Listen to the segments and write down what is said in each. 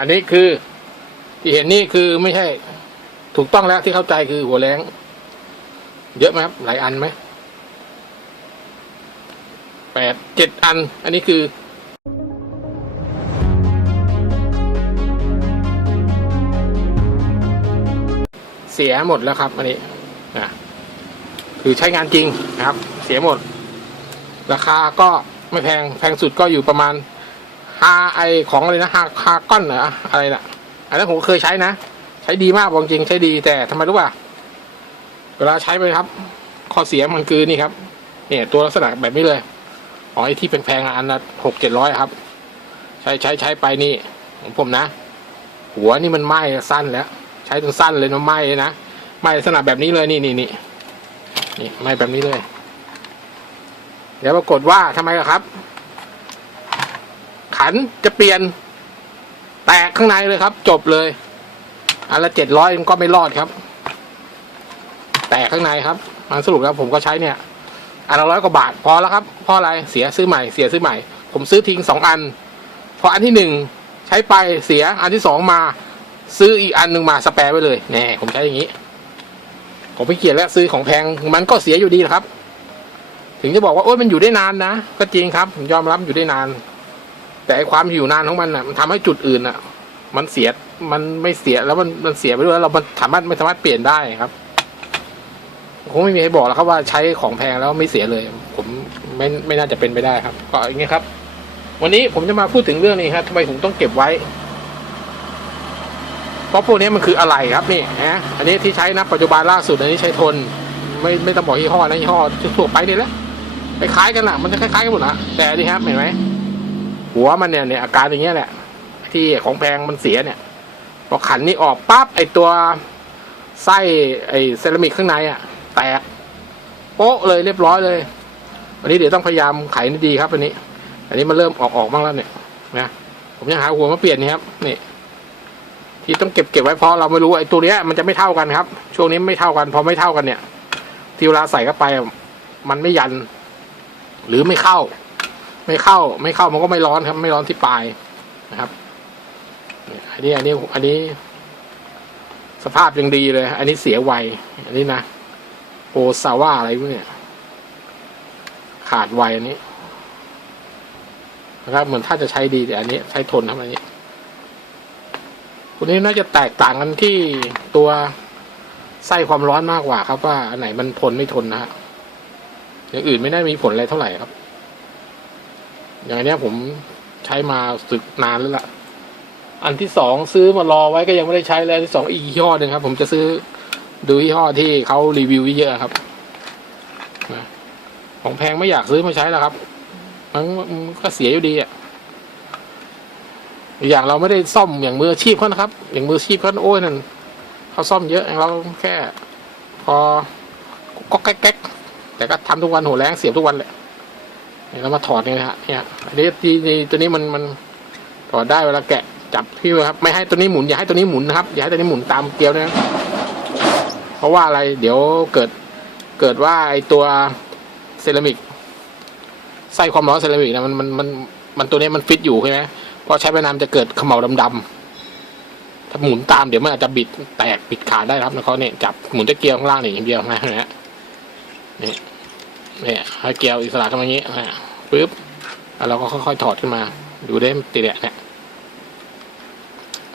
อันนี้คือที่เห็นนี่คือไม่ใช่ถูกต้องแล้วที่เข้าใจคือหัวแรงเยอะไหมครับหลายอันไหม7 อันอันนี้คือเสียหมดแล้วครับอันนี้นะคือใช้งานจริงนะครับเสียหมดราคาก็ไม่แพงสุดก็อยู่ประมาณไอของอะไรนะฮาก้อนเหรออะไรน่ะอันนั้นผมเคยใช้นะใช้ดีมากจริงใช้ดีแต่ทำไมรู้ป่ะเวลาใช้ไปครับข้อเสียมันคือนี่ครับเนี่ยตัวลักษณะแบบนี้เลยไอ้ที่แพงๆอันละ600-700ครับใช้ไปนี่ของผมนะหัวนี่มันไหม้สั้นแล้วใช้จนสั้นเลยมันไหม้นะไหม้ลักษณะแบบนี้เลยนี่ไหม้แบบนี้เลยเดี๋ยวปรากฏว่าทำไมล่ะครับขันจะเปลี่ยนแตกข้างในเลยครับจบเลยอันละ700มันก็ไม่รอดครับแตกข้างในครับมาสรุปแล้วผมก็ใช้เนี่ยอันละ100 กว่าบาทพอแล้วครับเพราะอะไรเสียซื้อใหม่ผมซื้อทิ้ง2 อันพออันที่1ใช้ไปเสียอันที่2มาซื้ออีกอันหนึ่งมาสแปร์ไว้เลยแน่ผมใช้อย่างนี้ผมไม่เกลียดแล้วซื้อของแพงมันก็เสียอยู่ดีครับถึงจะบอกว่าโอ้ยมันอยู่ได้นานนะก็จริงครับผมยอมรับอยู่ได้นานแต่ความอยู่นานของมันน่ะมันทำให้จุดอื่นน่ะมันเสียมันไม่เสียแล้วมันเสียไปด้วยแล้วเราไม่สามารถเปลี่ยนได้ครับคงไม่มีใครบอกแล้วครับว่าใช้ของแพงแล้วไม่เสียเลยผมไม่น่าจะเป็นไปได้ครับก็อย่างนี้ครับวันนี้ผมจะมาพูดถึงเรื่องนี้ครับทำไมผมต้องเก็บไว้เพราะพวกนี้มันคืออะไรครับนี่นะอันนี้ที่ใช้นะปัจจุบันล่าสุดอันนี้ใช้ทนไม่ต้องบอกยี่ห้อนะยี่ห้อทั่วไปนี่แหละคล้ายกันนะมันจะคล้ายๆกันหมดนะแต่นี่ครับเห็นไหมหัวมันเนี่ยอาการอย่างเงี้ยแหละที่ของแพงมันเสียเนี่ยพอขันนี่ออกปั๊บไอตัวไส้ไอเซรามิกข้างในอ่ะแตกโป๊ะเลยเรียบร้อยเลยวันนี้เดี๋ยวต้องพยายามไขนี่ดีครับอันนี้มันเริ่มออกบ้างแล้วเนี่ยนะผมยังหาหัวมาเปลี่ยนนี่ครับนี่ที่ต้องเก็บไว้เพราะเราไม่รู้ไอ้ตัวเนี้ยมันจะไม่เท่ากันครับช่วงนี้ไม่เท่ากันพอไม่เท่ากันเนี่ยที่เวลาใส่เข้าไปมันไม่ยันหรือไม่เข้ามันก็ไม่ร้อนครับไม่ร้อนที่ปลายนะครับอันนี้สภาพยังดีเลยอันนี้เสียไวอันนี้นะโอซาว่าอะไรพวกเนี่ยขาดไวอันนี้นะครับเหมือนถ้าจะใช้ดีแต่อันนี้ใช้ทนครับอันนี้ตัวนี้น่าจะแตกต่างกันที่ตัวไส้ความร้อนมากกว่าครับว่าอันไหนมันทนไม่ทนนะฮะอย่างอื่นไม่ได้มีผลอะไรเท่าไหร่ครับอย่างนี้ผมใช้มาสึกนานแล้วล่ะอันที่2ซื้อมารอไว้ก็ยังไม่ได้ใช้เลยที่2อีกยี่ห้อหนึ่งครับผมจะซื้อดูยี่ห้อที่เขารีวิวเยอะครับของแพงไม่อยากซื้อมาใช้แล้วครับมันก็เสียอยู่ดีอ่ะอย่างเราไม่ได้ซ่อมอย่างมืออาชีพเขานะครับอย่างมืออาชีพเขาโอ้ยนั่นเขาซ่อมเยอะเราแค่พอก็แก๊กแต่ก็ทำทุกวันหัวแรงเสียบทุกวันเลยเรามาถอดนี่นะฮะเนี่ยอันนี้ตัวนี้มันถอดได้เวลาแกะจับพี่ครับไม่ให้ตัวนี้หมุนอย่าให้ตัวนี้หมุนนะครับอย่าให้ตัวนี้หมุนตามเกลียวนะเพราะว่าอะไรเดี๋ยวเกิดว่าไอตัวเซรามิกไส้ความร้อนเซรามิกนะมันตัวนี้มันฟิตอยู่ใช่ไหมพอใช้ไปนานจะเกิดเขม่าดำๆถ้าหมุนตามเดี๋ยวมันอาจจะแตกบิดขาดได้ครับนะเขาเนี่ยจับหมุนตะเกียร์ข้างล่างนี่อย่างเดียวนะฮะนี่ให้เกียร์อิสระทำอย่างนี้ปึ๊บแล้วเราก็ค่อยๆถอดขึ้นมาดูได้ติดเนี่ย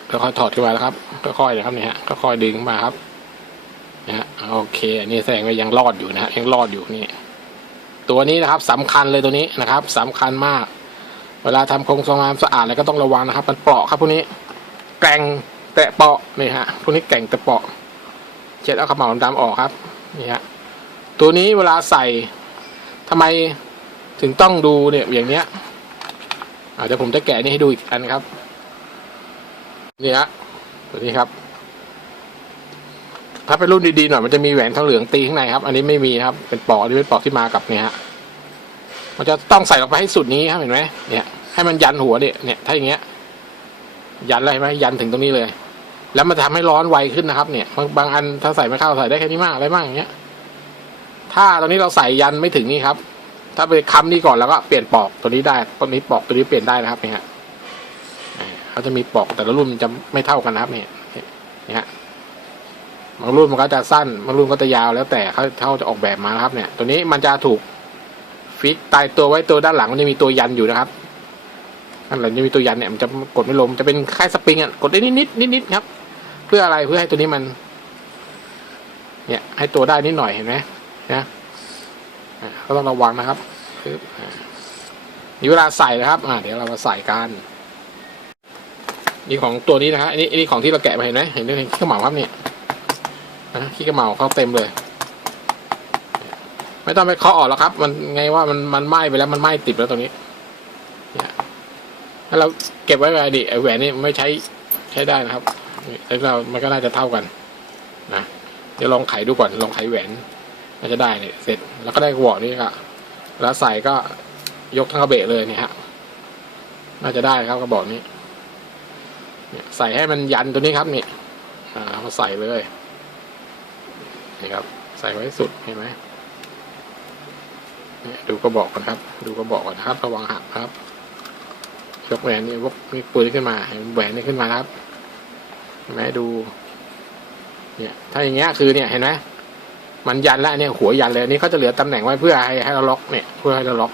ค่อยๆถอดขึ้นมาแล้วครับค่อยๆนะครับเนี่ยฮะค่อยๆดึงมาครับนะฮะโอเคอันนี้แสดงว่ายังรอดอยู่นะฮะยังรอดอยู่นี่ตัวนี้นะครับสำคัญเลยตัวนี้นะครับสำคัญมากเวลาทำโครงสร้างสะอาดอะไรก็ต้องระวังนะครับมันเปราะครับพวกนี้แกร่งแตะเปราะนี่ฮะพวกนี้แกร่งแตะเปราะเช็ดเอาเขม่าดำออกครับนี่ฮะตัวนี้เวลาใส่ทำไมถึงต้องดูเนี่ยอย่างเนี้ยเดี๋ยวผมจะแกะนี่ให้ดูอีกอันครับนี่ฮะตัวนี้ครับถ้าเป็นรุ่นดีๆหน่อยมันจะมีแหวนทองเหลืองตีข้างในครับอันนี้ไม่มีครับเป็นปอกอันนี้เป็นปอกที่มากับเนี่ยฮะมันจะต้องใส่ลงไปให้สุดนี้ครับเห็นไหมเนี่ยให้มันยันหัวเนี่ยถ้าอย่างเงี้ยยันอะไรไหมยันถึงตรงนี้เลยแล้วมันจะทำให้ร้อนไวขึ้นนะครับเนี่ยบางอันถ้าใส่ไม่เข้าใส่ได้แค่นี้มากอะไรมากอย่างเงี้ยถ้าตอนนี้เราใส่ยันไม่ถึงนี่ครับถ้าไปค้ำนี่ก่อนแล้วก็เปลี่ยนปอกตัวนี้ได้ตัวนี้ปอกตัวนี้เปลี่ยนได้นะครับเนี่ยฮะ เขาจะมีปลอกแต่ละรุ่นจะไม่เท่ากันนะครับเนี่ยบางรุ่นมันก็จะสั้นบางรุ่นก็จะยาวแล้วแต่เขาจะออกแบบมานะครับเนี่ยตัวนี้มันจะถูกฟิกตายตัวไว้ตัวด้านหลังมันจะมีตัวยันอยู่นะครับด้านหลังจะมีตัวยันเนี่ยมันจะกดไม่ลงจะเป็นคล้ายสปริงอ่ะกดได้นิดครับเพื่ออะไรเพื่อให้ตัวนี้มันเนี่ยให้ตัวได้นิดหน่อยเห็นไหมนะก็ต้องระวังนะครับนี่เวลาใส่นะครับเดี๋ยวเรามาใส่กันนี่ของตัวนี้นะครับอันนี้ของที่เราแกะมาเห็นไหมเห็นด้วยขี้กระเหมาครับเนี่ยขี้กระเหมาเขาเต็มเลยไม่ต้องไปเคาะออกแล้วครับมันไงว่ามันไหม้ไปแล้วมันไหม้ติดแล้วตรงนี้เนี่ยถ้าเราเก็บไว้ไว้ดิไอแหวนนี่ไม่ใช้ได้นะครับแล้วมันก็น่าจะเท่ากันนะเดี๋ยวลองไขดูก่อนลองไขแหวนน่าจะได้เนี่ยเสร็จแล้วก็ได้หัวนี่ก็แล้วใส่ก็ยกทั้งกระเบะเลยเนี่ยฮะน่าจะได้ครับกระบอกนี้ใส่ให้มันยันตัวนี้ครับนี่มาใส่เลยนี่ครับใส่ไว้สุดเห็นไหมดูกระบอกก่อนครับดูกระบอกก่อนนะครับระวังหักครับยกแหวนนี่พวกนี่ปืนขึ้นมาแหวนนี่ขึ้นมาครับเห็นไหมดูเนี่ยถ้าอย่างเงี้ยคือเนี่ยเห็นไหมมันยันแล้วเนี่ยหัวยันเลยนี่เขาจะเหลือตำแหน่งไว้เพื่อให้เราล็อกเนี่ยเพื่อให้เราล็อก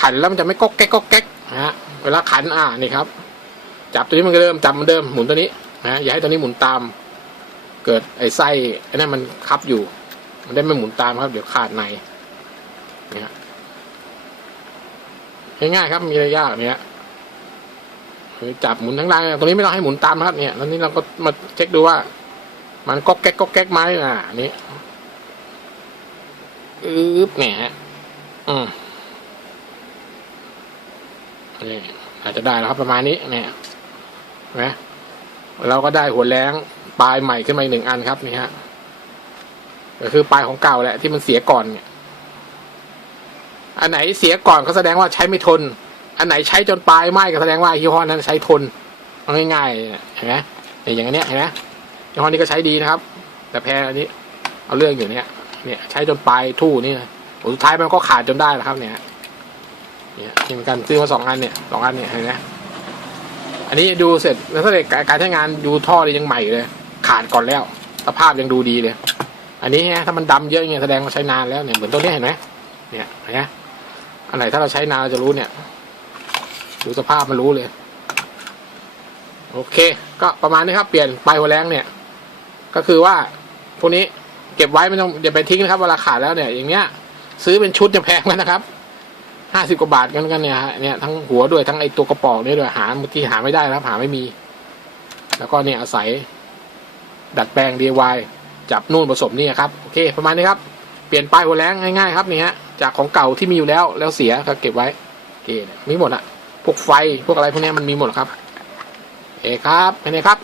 ขันแล้วมันจะไม่ก๊อกแก๊กนะฮะเวลาขันนี่ครับจับตัวนี้มันก็เดิมจับมันเดิมหมุนตัวนี้นะอย่าให้ตัวนี้หมุนตามเกิดไอ้ไส้ไอ้นั่นมันคับอยู่มันได้ไม่หมุนตามครับเดี๋ยวขาดในเนี่ยง่ายๆครับมีอะไรยากเนี่ยจับหมุนทั้งล่างตรงนี้ไม่ต้องให้หมุนตามครับเนี่ยแล้วนี้เราก็มาเช็คดูว่ามันก๊อกแก๊กไหมนี่เนี่ยฮะนี่อาจจะได้แล้วครับประมาณนี้เนี่ยนะเราก็ได้หัวแรงปลายใหม่ขึ้นมาอีก1 อันครับนี่ฮะก็คือปลายของเก่าแหละที่มันเสียก่อนเนี่ยอันไหนเสียก่อนก็แสดงว่าใช้ไม่ทนอันไหนใช้จนปลายไหม้ก็แสดงว่ายี่ห้อนั้นใช้ทนง่ายๆเห็นไหมอย่างนี้เห็นไหมยี่ห้อนี้ก็ใช้ดีนะครับแต่แพ้อันนี้เอาเรื่องอยู่เนี่ยใช้จนปลายทู่นี่สุดท้ายมันก็ขาดจนได้แล้วครับเนี่ยเหมือนกันซื้อมา2 อันเนี่ย2 อันเนี่ยเห็นไหมอันนี้ดูเสร็จแล้วถ้าเกิดการใช้งานดูท่อยังใหม่เลยขาดก่อนแล้วสภาพยังดูดีเลยอันนี้ถ้ามันดำเยอะเงี้ยแสดงว่าใช้นานแล้วเนี่ยเหมือนตัวนี้เห็นไหมเนี่ยเห็นไหมอันไหนถ้าเราใช้นานเราจะรู้เนี่ยดูสภาพมันรู้เลยโอเคก็ประมาณนี้ครับเปลี่ยนปลายหัวแรงเนี่ยก็คือว่าพวกนี้เก็บไว้ไม่ต้องอย่าไปทิ้งนะครับเวลาขาดแล้วเนี่ยอย่างเงี้ยซื้อเป็นชุดจะแพงกันนะครับ50 กว่าบาทกันเนี่ยทั้งหัวด้วยทั้งไอตัวกระป๋องนี่ด้วยหาบางทีหาไม่ได้นะครับหาไม่มีแล้วก็เนี่ยอาศัยดัดแปลง DIY จับนู่นผสมนี่ครับโอเคประมาณนี้ครับเปลี่ยนปลายหัวแรงง่ายๆครับนี่ฮะจากของเก่าที่มีอยู่แล้วเสียก็เก็บไว้โอเคมีหมดอะพวกไฟพวกอะไรพวกนี้มันมีหมดครับโอเคครับเป็นไงครับ